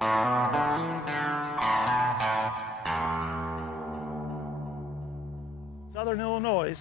Southern Illinois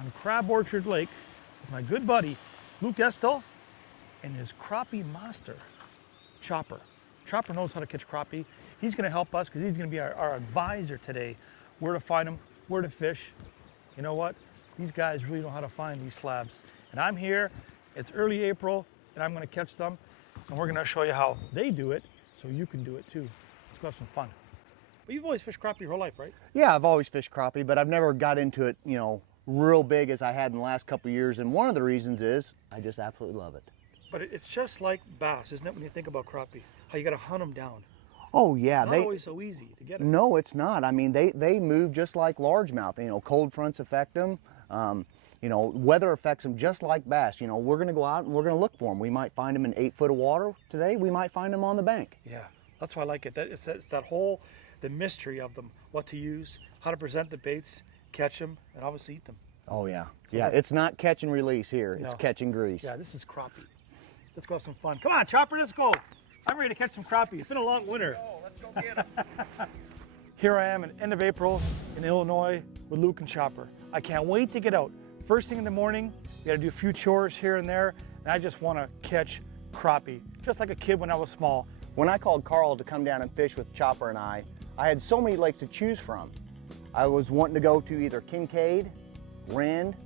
on Crab Orchard Lake with my good buddy Luke Estel and his crappie master, Chopper. Chopper knows how to catch crappie. He's going to help us because he's going to be our advisor today. Where to find them, where to fish. You know what? These guys really know how to find these slabs. And I'm here, it's early April, and I'm going to catch some. And we're going to show you how they do it so you can do it too. Let's go have some fun. But you've always fished crappie your whole life, right? Yeah, I've always fished crappie, but I've never got into it, you know, real big as I had in the last couple of years. And one of the reasons is I just absolutely love it. But it's just like bass, isn't it, when you think about crappie? How you got to hunt them down. Oh yeah, Not always so easy to get them. No, it's not. I mean, they move just like largemouth. You know, cold fronts affect them. You know, weather affects them just like bass. You know, we're going to go out and we're going to look for them. We might find them in 8 foot of water today. We might find them on the bank. Yeah, that's why I like it. It's that whole, the mystery of them, what to use, how to present the baits, catch them, and obviously eat them. Oh yeah, yeah. It's not catch and release here. It's catch and grease. Yeah, this is crappie. Let's go have some fun. Come on, Chopper, let's go. I'm ready to catch some crappie. It's been a long winter. Oh, let's go get them. Here I am at end of April in Illinois with Luke and Chopper. I can't wait to get out. First thing in the morning, we gotta do a few chores here and there, and I just wanna catch crappie, just like a kid when I was small. When I called Carl to come down and fish with Chopper and I had so many lakes to choose from. I was wanting to go to either Kincaid, Rend,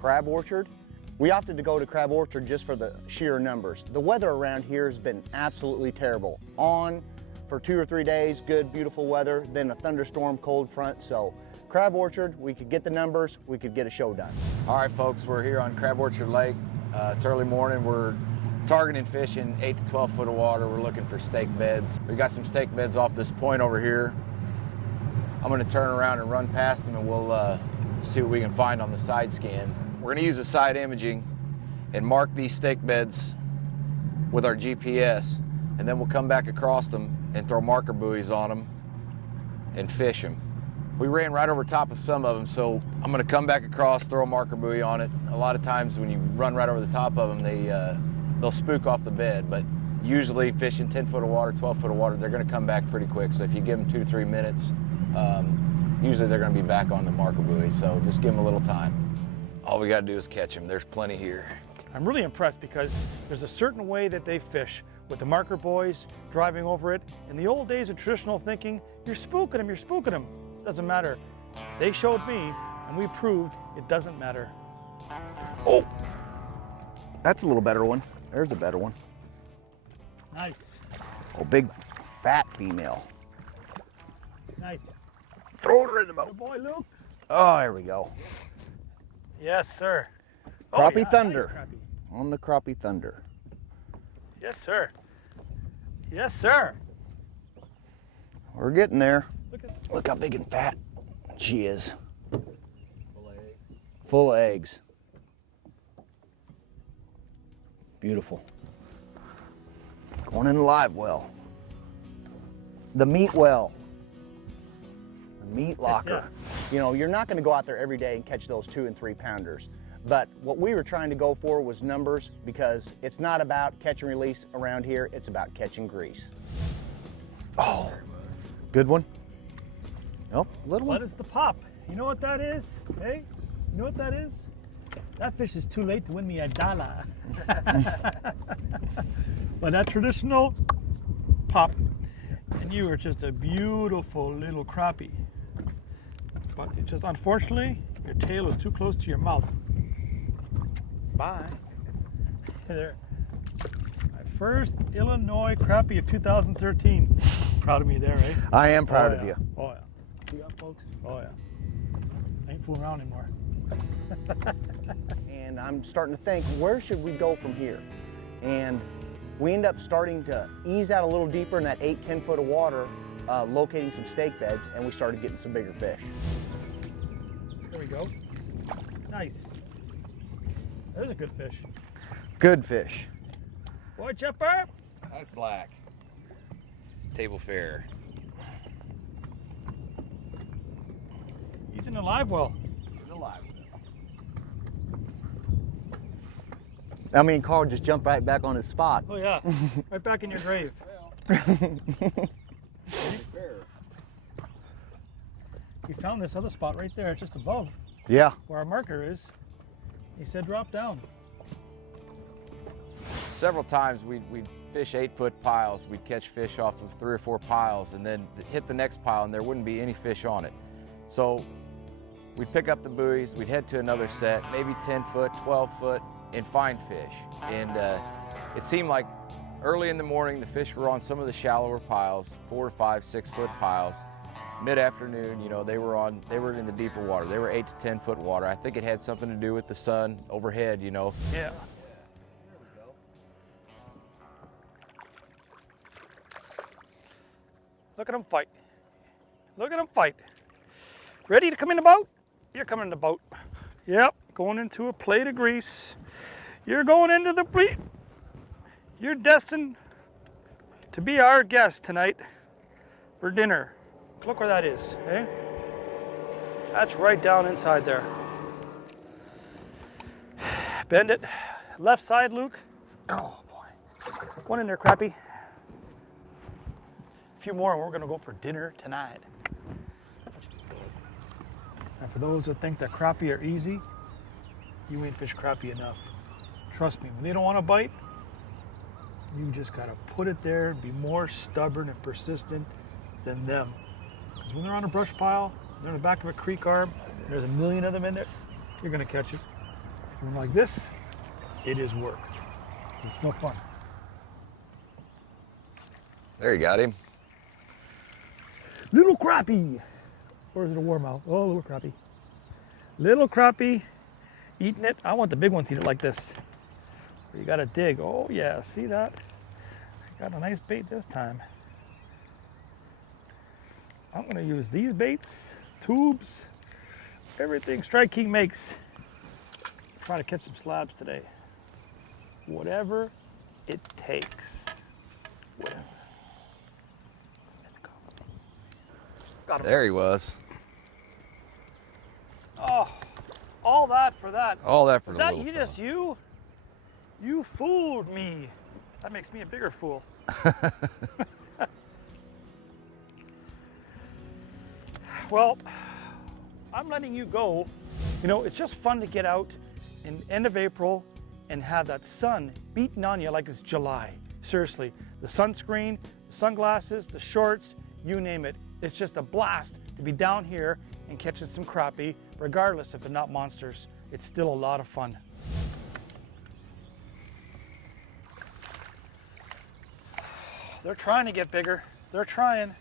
Crab Orchard. We opted to go to Crab Orchard just for the sheer numbers. The weather around here has been absolutely terrible. On for 2 or 3 days, good, beautiful weather, then a thunderstorm, cold front. So Crab Orchard, we could get the numbers, we could get a show done. All right, folks, we're here on Crab Orchard Lake. It's early morning. We're targeting fish in 8 to 12 foot of water. We're looking for stake beds. We got some stake beds off this point over here. I'm gonna turn around and run past them and we'll see what we can find on the side scan. We're gonna use the side imaging and mark these stake beds with our GPS, and then we'll come back across them and throw marker buoys on them and fish them. We ran right over top of some of them, so I'm gonna come back across, throw a marker buoy on it. A lot of times when you run right over the top of them, they'll spook off the bed, but usually fishing 10 foot of water, 12 foot of water, they're gonna come back pretty quick. So if you give them 2 to 3 minutes, usually they're gonna be back on the marker buoy, so just give them a little time. All we gotta do is catch them. There's plenty here. I'm really impressed because there's a certain way that they fish with the marker buoys, driving over it. In the old days of traditional thinking, you're spooking them, you're spooking them. Doesn't matter. They showed me, and we proved it doesn't matter. Oh, that's a little better one. There's a better one. Nice. Oh, big fat female. Nice. Throw her in the boat. Good boy, Luke. Oh, there we go. Yes, sir. Crappie Oh, yeah, Thunder. nice crappie. On the Crappie Thunder. Yes, sir. Yes, sir. We're getting there. Look how big and fat she is. Full of eggs. Full of eggs. Beautiful. Going in the live well. The meat well. The meat locker. You know, you're not going to go out there every day and catch those 2 and 3 pounders. But what we were trying to go for was numbers, because it's not about catch and release around here, it's about catch and grease. Oh, good one. Nope, little one. What is the pop? You know what that is? Hey, you know what that is? That fish is too late to win me $1. But that traditional pop, and you are just a beautiful little crappie. But it just, unfortunately, your tail is too close to your mouth. Bye. There. My first Illinois crappie of 2013. Proud of me there, eh? I am proud of you. Oh yeah. See that, folks? Oh yeah. I ain't fooling around anymore. And I'm starting to think, where should we go from here? And we end up starting to ease out a little deeper in that 8, 10 foot of water, locating some stake beds, and we started getting some bigger fish. There we go. Nice. There's a good fish. Good fish. Boy, Chipper. That's black. Table fare. He's in the live well. He's alive. I mean, Carl just jumped right back on his spot. Oh yeah, right back in your grave. Well, He found this other spot right there, just above Yeah. where our marker is. He said drop down. Several times we'd fish 8-foot piles. We'd catch fish off of 3 or 4 piles and then hit the next pile and there wouldn't be any fish on it. So we'd pick up the buoys, we'd head to another set, maybe 10 foot, 12 foot, and find fish. And it seemed like early in the morning the fish were on some of the shallower piles, 4 to 5, 6 foot piles. Mid-afternoon, you know, they were in the deeper water. They were 8 to 10 foot water. I think it had something to do with the sun overhead, you know. Yeah. Look at them fight. Look at them fight. Ready to come in the boat? You're coming in the boat. Yep, going into a plate of grease. You're going into the plate. You're destined to be our guest tonight for dinner. Look where that is, eh? That's right down inside there. Bend it. Left side, Luke. Oh boy. One in there, Crappie. A few more and we're gonna go for dinner tonight. And for those that think that crappie are easy, you ain't fished crappie enough. Trust me, when they don't want to bite, you just gotta put it there and be more stubborn and persistent than them. Because when they're on a brush pile, they're in the back of a creek arm, and there's a million of them in there, you're gonna catch it. And like this, it is work. It's still fun. There you got him. Little crappie. Or is it a warmouth? Oh, little crappie. Little crappie eating it. I want the big ones to eat it like this. You gotta dig. Oh yeah, see that? Got a nice bait this time. I'm gonna use these baits, tubes, everything Strike King makes. Try to catch some slabs today. Whatever it takes. Whatever. Let's go. Got him. There he was. Oh, all that for that. All that for Is the that little you? Just you? You fooled me. That makes me a bigger fool. Well, I'm letting you go. You know, it's just fun to get out in end of April and have that sun beating on you like it's July. Seriously, the sunscreen, the sunglasses, the shorts, you name it. It's just a blast to be down here and catching some crappie, regardless if they're not monsters. It's still a lot of fun. They're trying to get bigger. They're trying.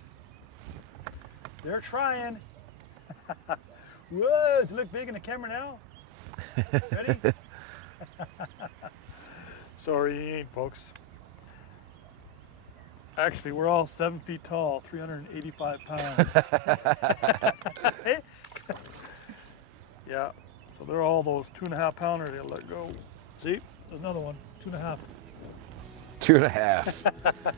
They're trying. Whoa, does it look big in the camera now? Ready? Sorry, you ain't, folks. Actually, we're all 7 feet tall, 385 pounds. Yeah, so they're all those 2.5 pounders they let go. See, there's another one, 2.5. 2.5.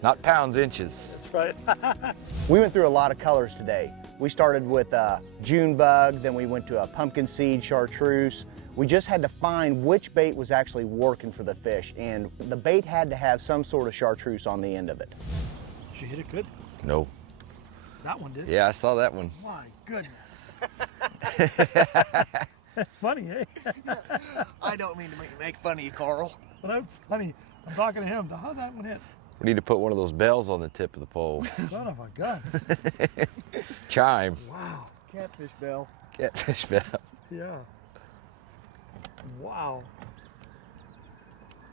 Not pounds, inches. That's right. We went through a lot of colors today. We started with June bug, then we went to a pumpkin seed chartreuse. We just had to find which bait was actually working for the fish, and the bait had to have some sort of chartreuse on the end of it. Did you hit it good? No. That one did. Yeah, I saw that one. My goodness. Funny, eh? I don't mean to make fun of you, Carl. But I'm funny. I'm talking to him. How'd that one hit? We need to put one of those bells on the tip of the pole. Son of a gun. Chime. Wow. Catfish bell. Catfish bell. Yeah. Wow.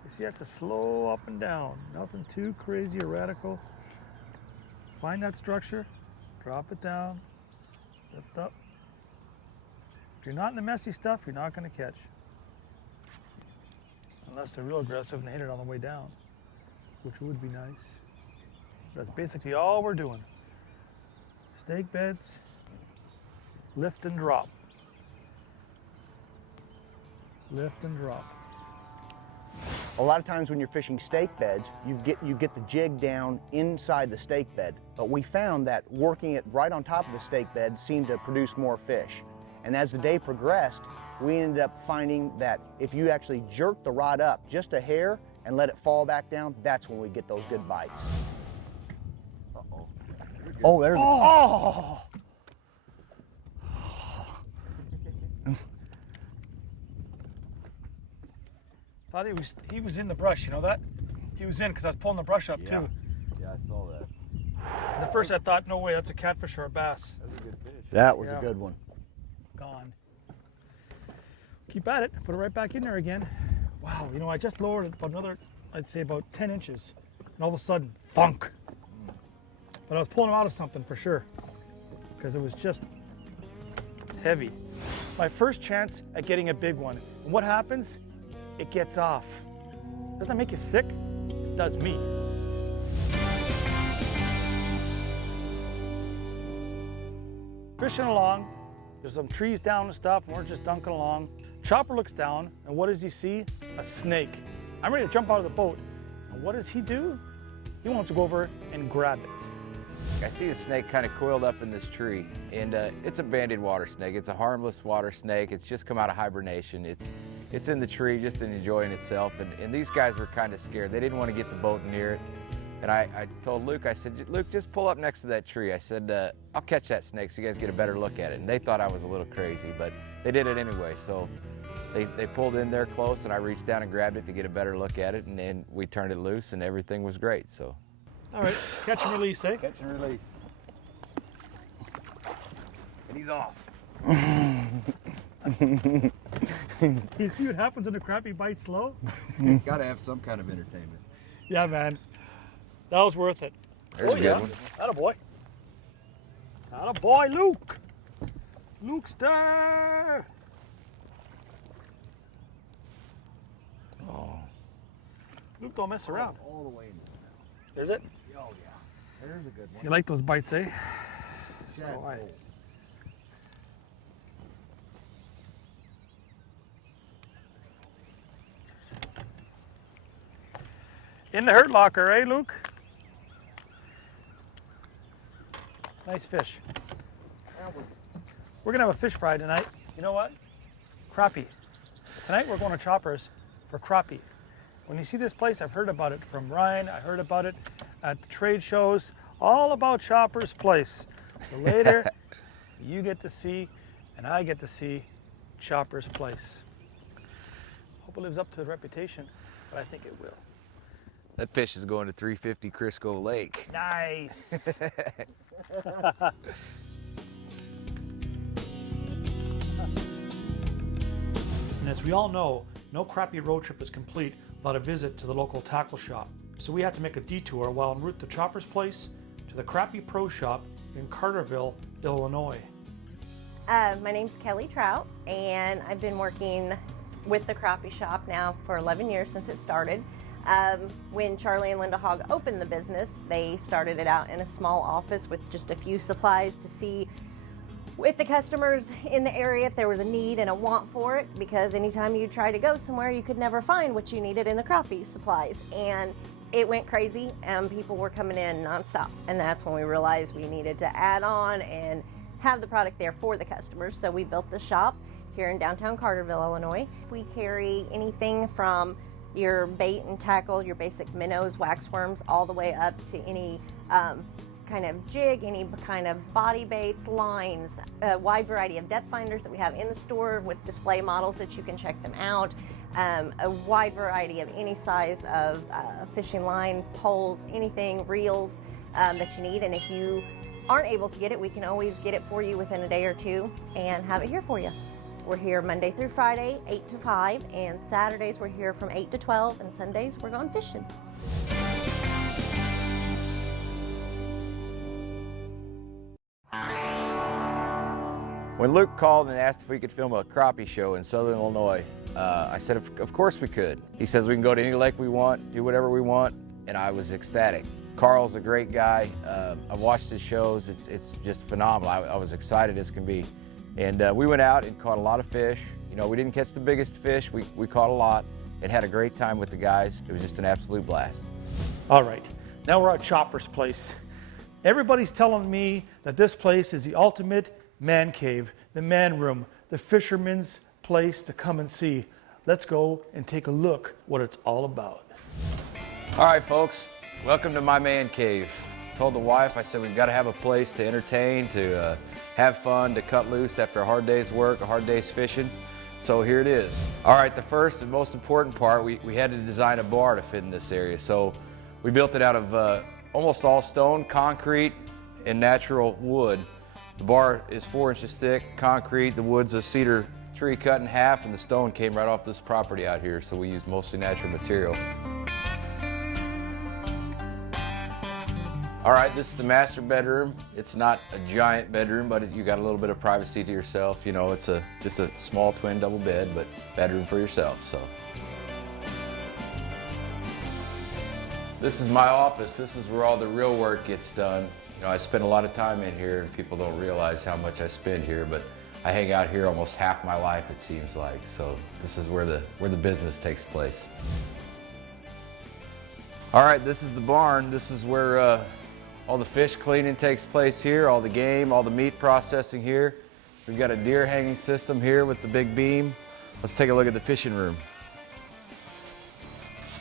You see, that's a slow up and down. Nothing too crazy or radical. Find that structure, drop it down, lift up. If you're not in the messy stuff, you're not going to catch. Unless they're real aggressive and hit it on the way down, which would be nice. That's basically all we're doing. Snake beds, lift and drop. Lift and drop. A lot of times when you're fishing stake beds, you get the jig down inside the stake bed. But we found that working it right on top of the stake bed seemed to produce more fish. And as the day progressed, we ended up finding that if you actually jerk the rod up just a hair and let it fall back down, that's when we get those good bites. Oh, there's. Oh! Thought he was in the brush, you know that? He was in because I was pulling the brush up too. Yeah, I saw that. At first I thought, no way, that's a catfish or a bass. That's a good fish. That was Yeah. a good one. Gone. Keep at it, put it right back in there again. Wow, you know, I just lowered it about another, I'd say about 10 inches. And all of a sudden, thunk. But I was pulling him out of something for sure, because it was just heavy. My first chance at getting a big one. And what happens? It gets off. Doesn't that make you sick? It does me. Fishing along, there's some trees down and stuff, and we're just dunking along. Chopper looks down, and what does he see? A snake. I'm ready to jump out of the boat. And what does he do? He wants to go over and grab it. I see a snake kind of coiled up in this tree, and it's a banded water snake. It's a harmless water snake. It's just come out of hibernation. It's in the tree just enjoying itself, and these guys were kind of scared. They didn't want to get the boat near it. And I told Luke, I said, Luke, just pull up next to that tree. I said, I'll catch that snake so you guys get a better look at it. And they thought I was a little crazy, but they did it anyway. So they pulled in there close, and I reached down and grabbed it to get a better look at it, and then we turned it loose, and everything was great. So. All right, catch and release, eh? Catch and release. And he's off. You see what happens when a crappie bites slow? Got to have some kind of entertainment. Yeah, man. That was worth it. There's a good one. Attaboy. Attaboy, Luke. Lukester. Oh. Luke don't mess around. All the way in there. Is it? Oh, yeah. There's a good one. You like those bites, eh? Shad Oh, I- pole. In the hurt locker, eh, Luke? Nice fish. We're gonna have a fish fry tonight. You know what? Crappie. Tonight we're going to Choppers for crappie. When you see this place, I've heard about it from Ryan. I heard about it at the trade shows. All about Choppers Place. So later, you get to see, and I get to see Choppers Place. Hope it lives up to the reputation, but I think it will. That fish is going to 350 Crisco Lake. Nice. And as we all know, no crappie road trip is complete without a visit to the local tackle shop. So we had to make a detour while en route to Chopper's Place to the Crappie Pro Shop in Carterville, Illinois. My name's Kelly Trout, and I've been working with the Crappie Shop now for 11 years since it started. When Charlie and Linda Hogg opened the business, they started it out in a small office with just a few supplies to see with the customers in the area if there was a need and a want for it, because anytime you try to go somewhere, you could never find what you needed in the crappie supplies. And it went crazy, and people were coming in nonstop. And that's when we realized we needed to add on and have the product there for the customers. So we built the shop here in downtown Carterville, Illinois. We carry anything from your bait and tackle, your basic minnows, waxworms, all the way up to any kind of jig, any kind of body baits, lines, a wide variety of depth finders that we have in the store with display models that you can check them out, a wide variety of any size of fishing line, poles, anything, reels that you need. And if you aren't able to get it, we can always get it for you within a day or two and have it here for you. We're here Monday through Friday, 8 to 5, and Saturdays we're here from 8 to 12, and Sundays we're going fishing. When Luke called and asked if we could film a crappie show in Southern Illinois, I said, of course we could. He says we can go to any lake we want, do whatever we want, and I was ecstatic. Carl's a great guy. I've watched his shows. It's just phenomenal. I was excited as can be. And we went out and caught a lot of fish. You know, we didn't catch the biggest fish. We caught a lot and had a great time with the guys. It was just an absolute blast. All right, now we're at Chopper's Place. Everybody's telling me that this place is the ultimate man cave, the man room, the fisherman's place to come and see. Let's go and take a look what it's all about. All right, folks, welcome to my man cave. told the wife, I said, we've got to have a place to entertain, to have fun, to cut loose after a hard day's work, a hard day's fishing. So here it is. All right, the first and most important part, we had to design a bar to fit in this area. So we built it out of almost all stone, concrete, and natural wood. The bar is 4 inches thick, concrete. The wood's a cedar tree cut in half, and the stone came right off this property out here, so we use mostly natural material. All right, this is the master bedroom. It's not a giant bedroom, but you got a little bit of privacy to yourself. You know, it's just a small twin double bed, but bedroom for yourself, so. This is my office. This is where all the real work gets done. You know, I spend a lot of time in here, and people don't realize how much I spend here, but I hang out here almost half my life, it seems like. So this is where the business takes place. All right, this is the barn. This is where all the fish cleaning takes place here, all the game, all the meat processing here. We've got a deer hanging system here with the big beam. Let's take a look at the fishing room.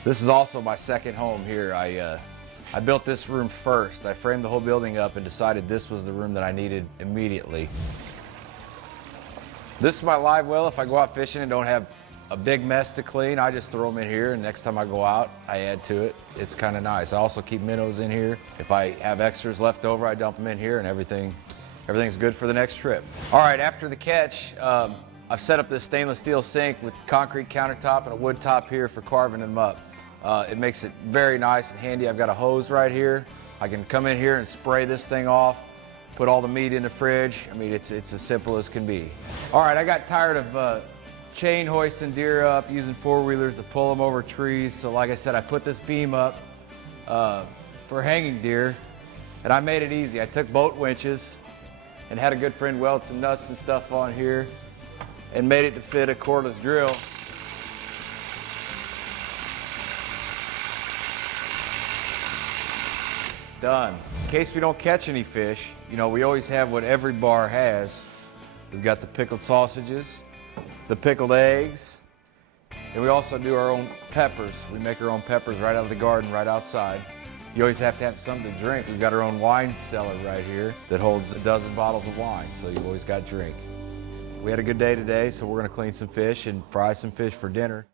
This is also my second home here. I built this room first. I framed the whole building up and decided this was the room that I needed immediately. This is my live well. If I go out fishing and don't have a big mess to clean, I just throw them in here, and next time I go out, I add to it. It's kind of nice. I also keep minnows in here. If I have extras left over, I dump them in here, and everything's good for the next trip. All right, after the catch, I've set up this stainless steel sink with concrete countertop and a wood top here for carving them up. It makes it very nice and handy. I've got a hose right here. I can come in here and spray this thing off, put all the meat in the fridge. I mean, it's as simple as can be. All right, I got tired of chain hoisting deer up, using four-wheelers to pull them over trees. So like I said, I put this beam up for hanging deer, and I made it easy. I took boat winches and had a good friend weld some nuts and stuff on here and made it to fit a cordless drill. Done. In case we don't catch any fish, you know, we always have what every bar has. We've got the pickled sausages, the pickled eggs, and we also do our own peppers. We make our own peppers right out of the garden, right outside. You always have to have something to drink. We've got our own wine cellar right here that holds a dozen bottles of wine, so you've always got drink. We had a good day today, so we're gonna clean some fish and fry some fish for dinner.